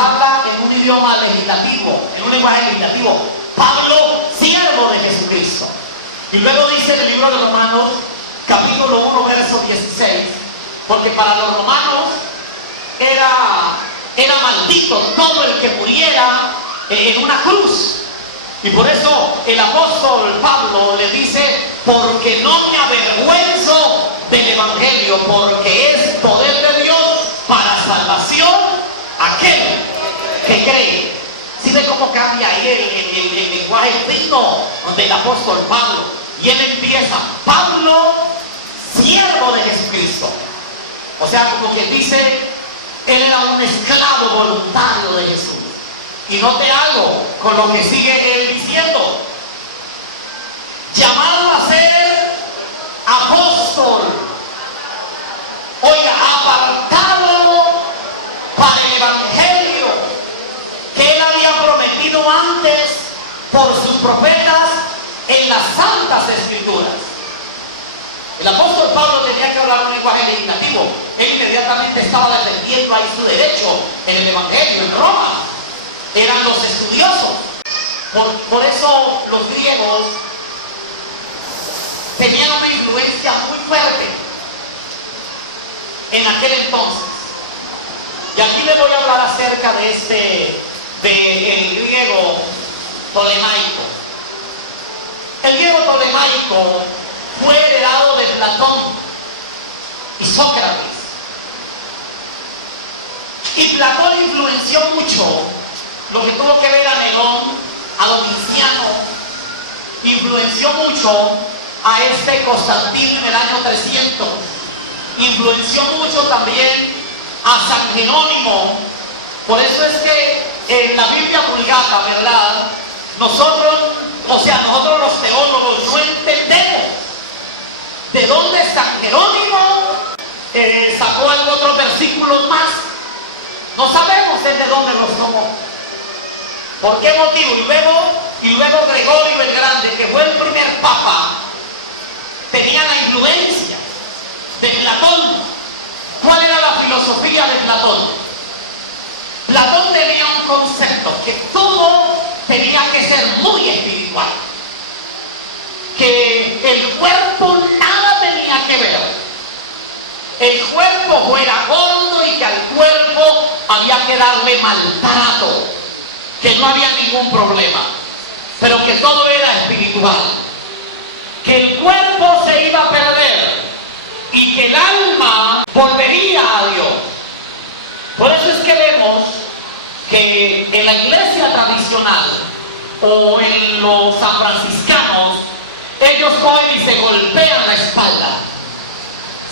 habla en un idioma legislativo, en un lenguaje legislativo. Pablo, siervo de Jesucristo. Y luego dice en el libro de Romanos, capítulo 1, verso 16, porque para los romanos era maldito todo el que muriera en una cruz. Y por eso el apóstol Pablo le dice, porque no me avergüenzo del evangelio, porque es poder de Dios para salvación a aquel que cree. ¿Sí ve cómo cambia ahí el lenguaje fino del apóstol Pablo? Y él empieza, Pablo, siervo de Jesucristo. O sea, como que dice, él era un esclavo voluntario de Jesús. Y note algo con lo que sigue él diciendo, llamado a ser apóstol, oiga, apartado para el evangelio que él había prometido antes por sus profetas en las santas escrituras. El apóstol Pablo tenía que hablar un lenguaje legislativo. Él inmediatamente estaba defendiendo ahí su derecho en el evangelio en Roma. Eran los estudiosos. Por eso los griegos tenían una influencia muy fuerte en aquel entonces. Y aquí les voy a hablar acerca del griego tolemaico. El griego tolemaico fue heredado de Platón y Sócrates. Y Platón influenció mucho lo que tuvo que ver a Nerón, a Domiciano, influenció mucho a Constantino en el año 300, influenció mucho también a San Jerónimo. Por eso es que en la Biblia Vulgata, ¿verdad? Nosotros los teólogos no entendemos de dónde San Jerónimo sacó otros versículos más. No sabemos de dónde los tomó. ¿Por qué motivo? Y luego Gregorio el Grande, que fue el primer papa, tenía la influencia de Platón. ¿Cuál era la filosofía de Platón? Platón tenía un concepto, que todo tenía que ser muy espiritual, que el cuerpo nada tenía que ver. El cuerpo fuera gordo y que al cuerpo había que darle maltrato, que no había ningún problema, pero que todo era espiritual, que el cuerpo se iba a perder y que el alma volvería a Dios. Por eso es que vemos que en la iglesia tradicional o en los sanfranciscanos, ellos cogen y se golpean la espalda.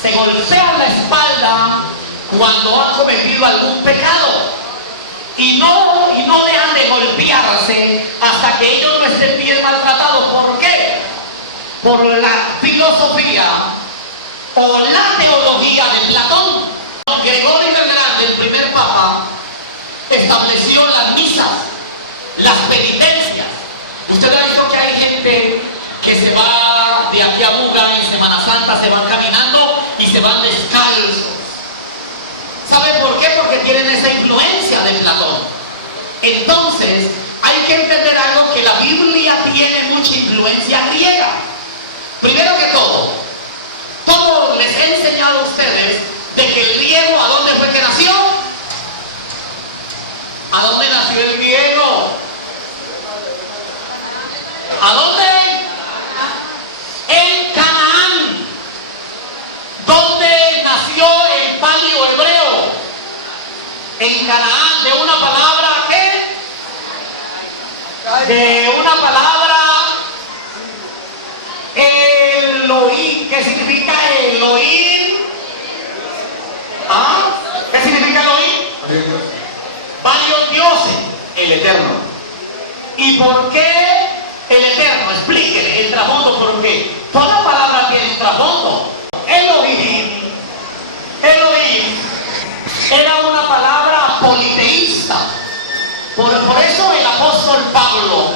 Se golpean la espalda cuando han cometido algún pecado. Y no dejan de golpearse hasta que ellos no estén bien maltratados. ¿Por qué? Por la filosofía o la teología de Platón. Gregorio el Grande, el primer papa, estableció las misas, las penitencias. Usted ha visto que hay gente que se va de aquí a Buga en Semana Santa, se van caminando y se van descalzos. ¿Saben por qué? Porque tienen esa influencia de Platón. Entonces, hay que entender algo, que la Biblia tiene mucha influencia griega. Primero que todo les he enseñado a ustedes de que el griego, ¿a dónde fue que nació? ¿A dónde nació el griego? ¿A dónde? En Canaán. ¿Dónde nació el palio hebreo? En Canaán. ¿De una palabra qué? De una palabra Elohim. ¿Qué significa Elohim? ¿Ah? ¿Qué significa Elohim? Varios dioses. El Eterno. ¿Y por qué el Eterno? Explíquele el trasfondo, porque toda palabra tiene un trasfondo. Elohim era una palabra politeísta. Por eso el apóstol Pablo,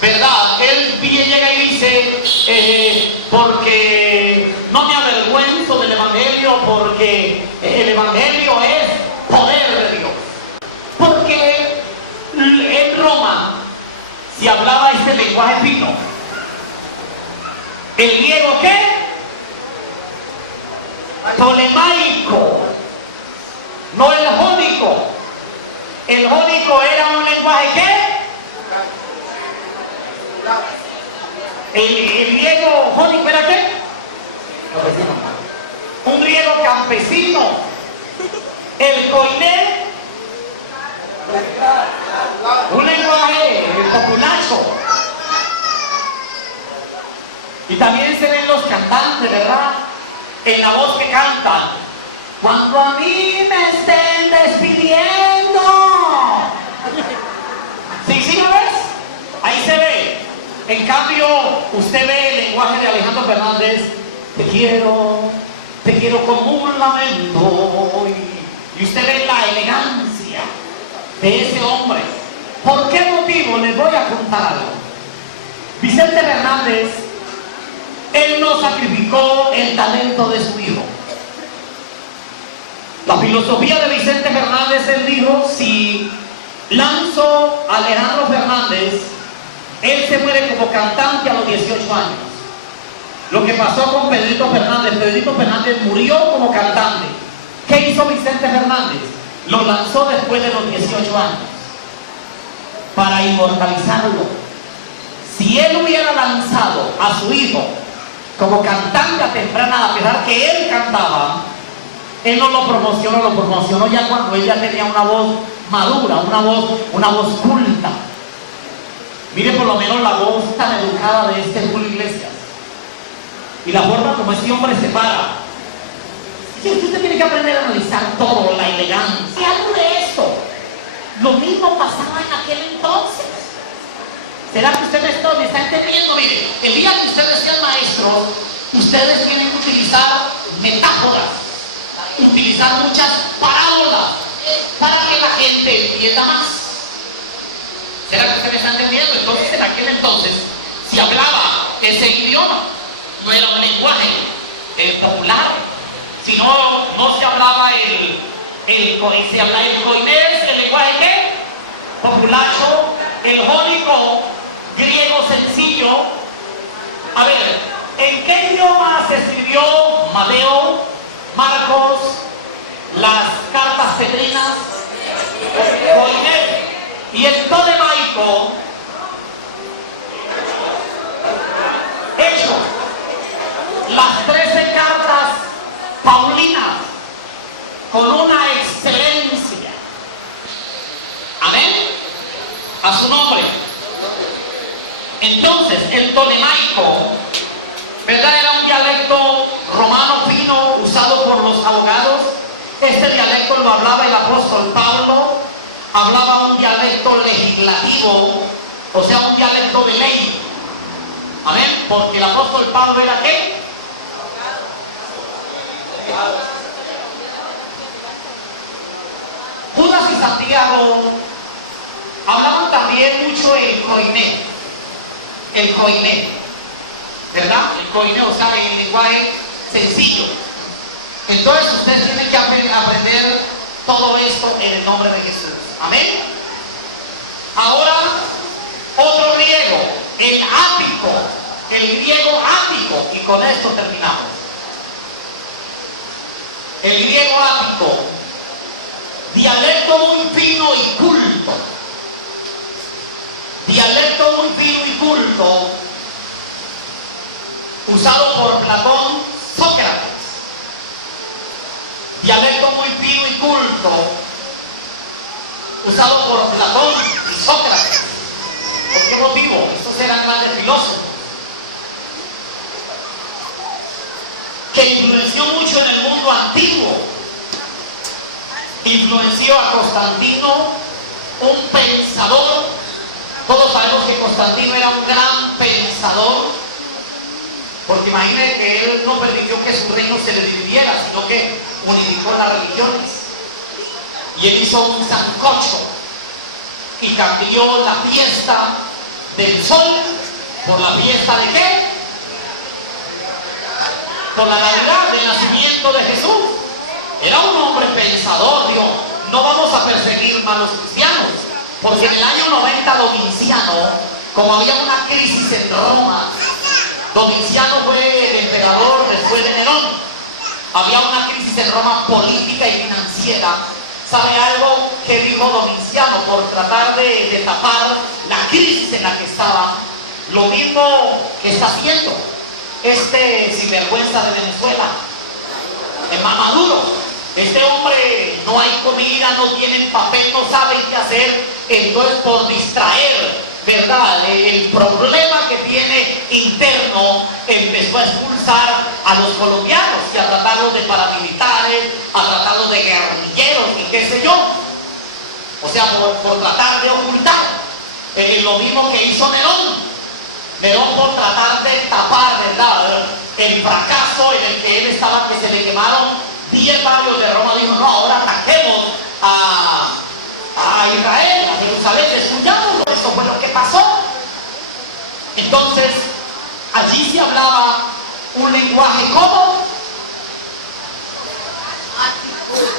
¿verdad? Él llega y dice, porque no me avergüenzo del evangelio, porque el evangelio es poder de Dios. Porque si hablaba este lenguaje fino. ¿El griego qué? Tolemaico, no el jónico. El jónico era un lenguaje ¿qué? El griego jónico era ¿qué? Un griego campesino. El koiné, un lenguaje populacho. Y también se ven los cantantes, ¿verdad? En la voz que cantan. Cuando a mí me estén despidiendo. ¿Sí lo ves? Ahí se ve. En cambio, usted ve el lenguaje de Alejandro Fernández. Te quiero como un lamento. Y usted ve la elegancia de ese hombre. ¿Por qué motivo? Les voy a contar algo. Vicente Fernández, él no sacrificó el talento de su hijo. La filosofía de Vicente Fernández, él dijo, si lanzo a Alejandro Fernández, él se muere como cantante a los 18 años. Lo que pasó con Pedrito Fernández murió como cantante. ¿Qué hizo Vicente Fernández? Lo lanzó después de los 18 años para inmortalizarlo. Si él hubiera lanzado a su hijo como cantante a temprana edad, a pesar que él cantaba, él no lo promocionó ya cuando él ya tenía una voz madura, una voz culta. Mire por lo menos la voz tan educada de este Julio Iglesias y la forma como este hombre se para. Sí, usted tiene que aprender a analizar todo, la elegancia. ¿Qué algo de esto? Lo mismo pasaba en aquel entonces. ¿Será que usted me está entendiendo? Mire, el día que ustedes sean maestros, ustedes tienen que utilizar metáforas, utilizar muchas parábolas para que la gente entienda más. ¿Será que usted me está entendiendo? Entonces, en aquel entonces, si hablaba ese idioma, no era un lenguaje popular, sino no se hablaba el koinés, el lenguaje ¿qué? Populacho, el jónico, griego sencillo. A ver, ¿en qué idioma se escribió Mateo, Marcos, las cartas petrinas? Koinés. Y el tolemaico, Hechos, las 13 cartas paulinas, con una excelencia. Amén. A su nombre. Entonces, el tolemaico, ¿verdad? Era un dialecto romano fino usado por los abogados. Este dialecto lo hablaba el apóstol Pablo. Hablaba un dialecto legislativo, o sea, un dialecto de ley. Amén. Porque el apóstol Pablo era ¿qué? Judas y Santiago hablaban también mucho el koiné, ¿verdad? El koiné, o sea, el lenguaje sencillo. Entonces ustedes tienen que aprender todo esto en el nombre de Jesús. Amén. Ahora, otro griego, el ático, el griego ático, y con esto terminamos. El griego ático, dialecto muy fino y culto. Dialecto muy fino y culto, usado por Platón, Sócrates. Dialecto muy fino y culto, usado por Platón y Sócrates. ¿Por qué motivo? Estos eran grandes filósofos que influenció mucho en el mundo antiguo. Influenció a Constantino, un pensador. Todos sabemos que Constantino era un gran pensador, porque imagínense que él no permitió que su reino se le dividiera, sino que unificó las religiones. Y él hizo un sancocho y cambió la fiesta del sol por la fiesta de ¿qué? Por la Navidad, del nacimiento de Jesús. Era un hombre pensador. Dios, no vamos a perseguir más los cristianos, porque en el año 90 Domiciano como había una crisis en Roma, Domiciano fue el emperador después de Nerón. Había una crisis en Roma política y financiera. ¿Sabe algo que dijo Domiciano por tratar de tapar la crisis en la que estaba? Lo mismo que está haciendo este sinvergüenza de Venezuela, Maduro. Este hombre, no hay comida, no tienen papel, no saben qué hacer. Entonces, por distraer, ¿verdad?, el problema que tiene interno, empezó a expulsar a los colombianos y a tratarlos de paramilitares, a tratarlos de guerrilleros y qué sé yo. O sea, por tratar de ocultar. Lo mismo que hizo Nerón. Nerón, por tratar de tapar, ¿verdad?, el fracaso en el que él estaba, que se le quemaron 10 barrios de Roma, dijo: no, ahora ataquemos a Israel, a Jerusalén, destruyámoslo. Eso fue lo que pasó. Entonces, allí se hablaba un lenguaje como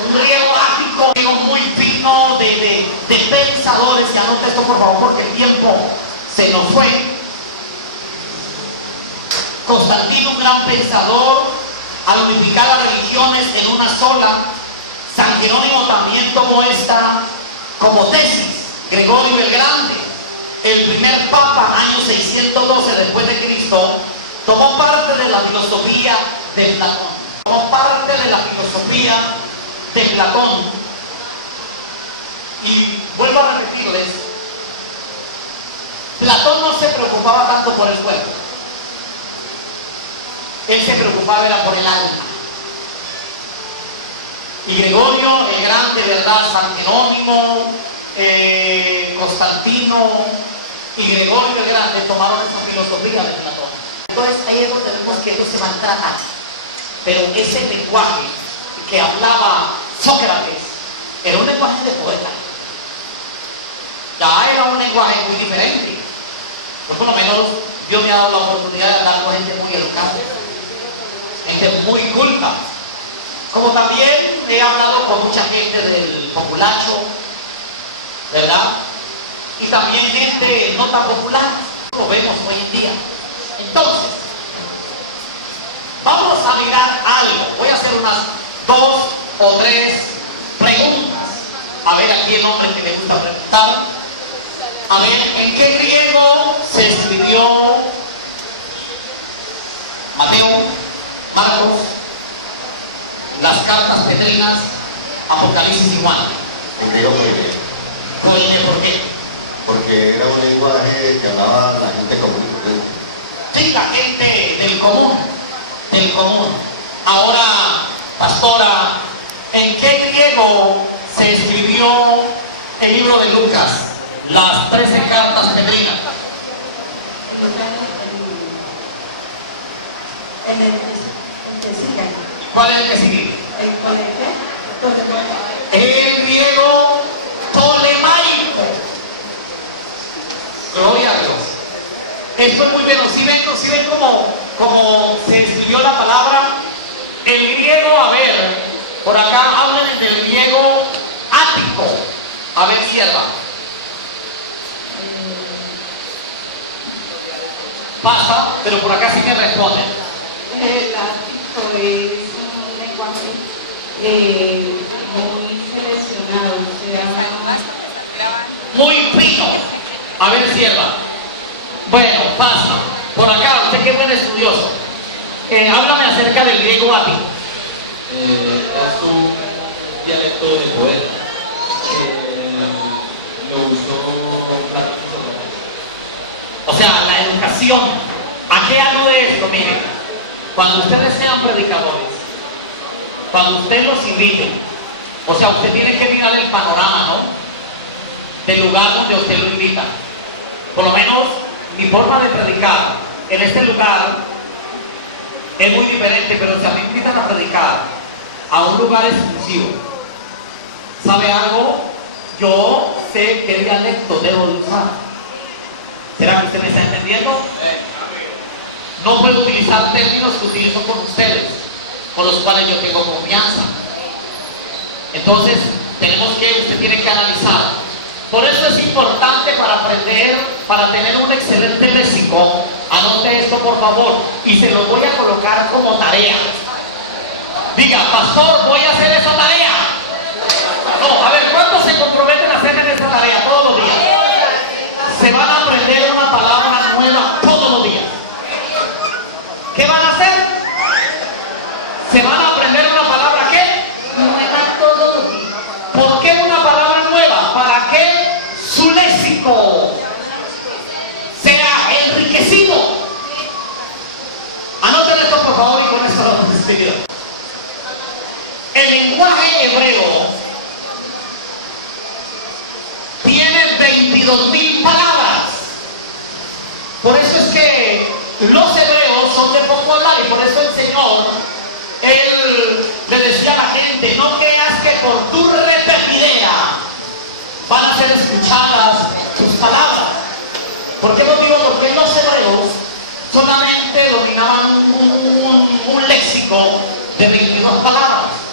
un griego ático, muy fino, de pensadores. Y anota esto, por favor, porque el tiempo se nos fue. Constantino, un gran pensador, al unificar las religiones en una sola. San Jerónimo también tomó esta como tesis. Gregorio el Grande, el primer papa, año 612 después de Cristo, tomó parte de la filosofía de Platón. Tomó parte de la filosofía de Platón. Y vuelvo a repetirles, Platón no se preocupaba tanto por el cuerpo. Él se preocupaba era por el alma. Y Gregorio el Grande, ¿verdad?, San Jerónimo, Constantino y Gregorio el Grande tomaron esa filosofía de Platón. Entonces ahí es donde vemos que ellos se maltratan. Pero ese lenguaje que hablaba Sócrates era un lenguaje de poeta. Ya era un lenguaje muy diferente. Pues por lo menos Dios me ha dado la oportunidad de hablar con gente muy educada, gente muy culta. Como también he hablado con mucha gente del populacho, ¿verdad? Y también gente no tan popular, como vemos hoy en día. Entonces, vamos a mirar algo. Voy a hacer unas 2 o 3 preguntas. A ver, aquí el hombre que le gusta preguntar. A ver, ¿en qué griego se escribió Mateo, Marcos, las cartas petrinas, Apocalipsis y Juan? En griego koine. ¿Por qué? Porque era un lenguaje que hablaba la gente común y corriente. Sí, la gente del común, del común. Ahora, pastora, ¿en qué griego se escribió el libro de Lucas, las 13 cartas petrinas? ¿Cuál es el que sigue? El griego tolemaico. Gloria a Dios. Esto es muy bueno. Si ven cómo se escribió la palabra, el griego, a ver, por acá hablan del griego ático. A ver, sierva. Pasa, pero por acá sí me responden. El ático es un lenguaje muy seleccionado, o sea, muy fino. A ver, sierva. Bueno, pasa. Por acá, usted que es buen estudioso. Háblame acerca del griego ático. Es un dialecto de poeta que lo usó Platón. O sea, la educación. ¿A qué alude esto? Miren, cuando ustedes sean predicadores, cuando usted los invite, o sea, usted tiene que mirar el panorama, ¿no?, del lugar donde usted lo invita. Por lo menos mi forma de predicar en este lugar es muy diferente, pero si a mí me invitan a predicar a un lugar exclusivo, ¿sabe algo? Yo sé qué dialecto debo de usar. ¿Será que usted me está entendiendo? No puedo utilizar términos que utilizo con ustedes, con los cuales yo tengo confianza. Entonces, usted tiene que analizar Por eso es importante para aprender, para tener un excelente léxico. Anote esto por favor y se lo voy a colocar como tarea. Diga, pastor, voy a hacer esa tarea. No, a ver, ¿cuántos se comprometen a hacer esa tarea todos los días? Se van a aprender una palabra nueva todos los días. ¿Qué van a hacer? Se van a aprender una palabra ¿qué? Nueva todos los días. ¿Por qué una palabra nueva? Para que su léxico sea enriquecido. Anoten esto por favor y con esto lo vamos a despedir. El lenguaje hebreo tiene 22,000 palabras. Por eso es que los hebreos son de poco hablar y por eso el Señor, Él le decía a la gente, no creas que por tu repetidera van a ser escuchadas tus palabras. ¿Por qué lo digo? Porque los hebreos solamente dominaban un léxico de 22 palabras.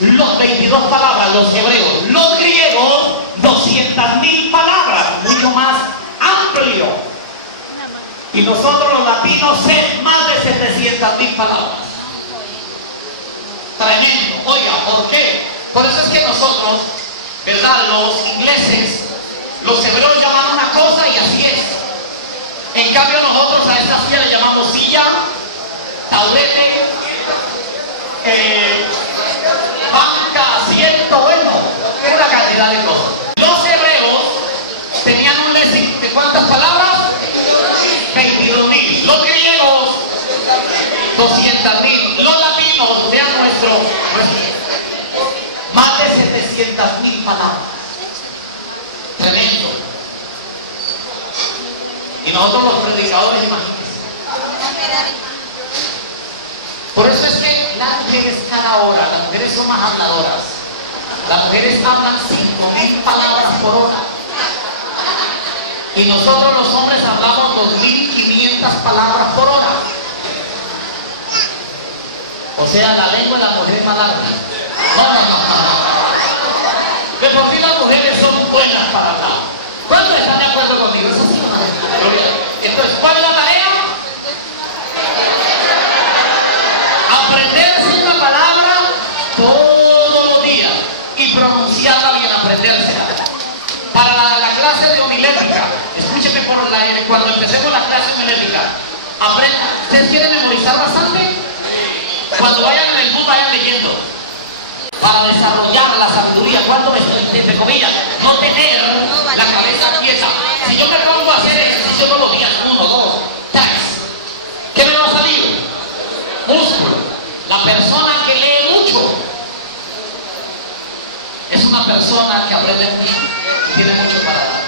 Los 22 palabras, los hebreos. Los griegos, 200,000 palabras, mucho más amplio. Y nosotros los latinos, más de 700,000 palabras. Tremendo. Oiga, ¿por qué? Por eso es que nosotros, ¿verdad? Los ingleses, los hebreos llaman una cosa y así es. En cambio nosotros a esta silla le llamamos silla, taburete, banca, asiento, bueno, una cantidad de cosas. Los hebreos tenían un léxico de ¿cuántas palabras? 22,000. Los griegos, 200,000. Los latinos, vean nuestro más de 700,000 palabras. Tremendo. Y nosotros los predicadores, imagínense. Por eso es que las mujeres cada hora, las mujeres son más habladoras. Las mujeres hablan 5,000 palabras por hora. Y nosotros los hombres hablamos 2,500 palabras por hora. O sea, la lengua de la mujer es más larga. No. De por sí las mujeres son buenas para hablar. ¿Cuántos están de acuerdo conmigo? Eso sí. Entonces, ¿cuál es la tarea? Aprenderse una palabra todos los días y pronunciarla bien, aprendérsela. Para la clase de homilética, escúcheme cuando empecemos la clase homilética, aprendan. ¿Ustedes quieren memorizar bastante? Cuando vayan en el bus, vayan leyendo. Para desarrollar la sabiduría, cuando entre comillas, no tener la cabeza quieta. Si yo me pongo a hacer ejercicio todos los días, 1, 2, 3, ¿qué me va a salir? Músculo. La persona que lee mucho es una persona que aprende mucho, que tiene mucho para dar.